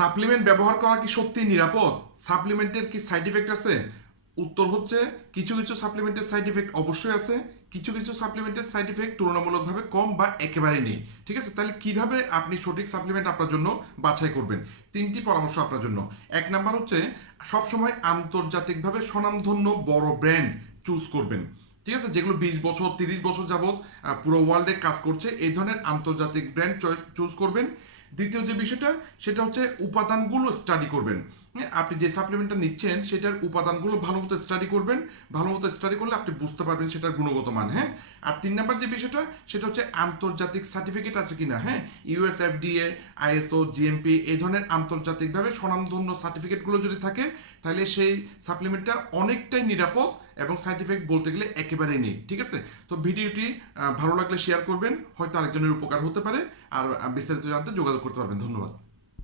Supplement ব্যবহার করা কি সত্যি নিরাপদ? সাপ্লিমেন্টের কি সাইড ইফেক্ট আছে? উত্তর হচ্ছে কিছু কিছু সাপ্লিমেন্টের সাইড ইফেক্ট অবশ্যই আছে, কিছু কিছু সাপ্লিমেন্টের সাইড ইফেক্ট তুলনামূলকভাবে কম বা একেবারেই নেই। ঠিক আছে, তাহলে কিভাবে আপনি সঠিক সাপ্লিমেন্ট আপনার জন্য বাছাই করবেন? তিনটি পরামর্শ আপনার জন্য। এক নাম্বার হচ্ছে সবসময় আন্তর্জাতিকভাবে স্বনামধন্য বড় ব্র্যান্ড চুজ করবেন। ঠিক আছে, যেগুলো 20 বছর 30 বছর যাবৎ পুরো ওয়ার্ল্ডে কাজ করছে, এই ধরনের আন্তর্জাতিক ব্র্যান্ড চুজ করবেন। দ্বিতীয় যে বিষয়টা সেটা হচ্ছে উপাদানগুলো স্টাডি করবেন। আপনি যে সাপ্লিমেন্টটা নিচ্ছেন সেটার উপাদানগুলো ভালো মতো স্টাডি করবেন। ভালো মতো স্টাডি করলে আপনি বুঝতে পারবেন সেটার গুণগত মান। হ্যাঁ, আর 3 নাম্বার যে বিষয়টা সেটা হচ্ছে আন্তর্জাতিক সার্টিফিকেট আছে কিনা। হ্যাঁ, ইউএস এফডিএ, আইএসও, জিএমপি এই ধরনের আন্তর্জাতিকভাবে স্বনামধন্য সার্টিফিকেটগুলো যদি থাকে তাহলে সেই সাপ্লিমেন্টটা অনেকটাই নিরাপদ এবং সাইড ইফেক্ট বলতে গেলে একেবারেই নেই। ঠিক আছে, তো ভিডিওটি ভালো লাগলে শেয়ার করবেন, হয়তো আরেকজনের উপকার হতে পারে। আর বিস্তারিত জানতে যোগাযোগ করতে পারবেন। ধন্যবাদ।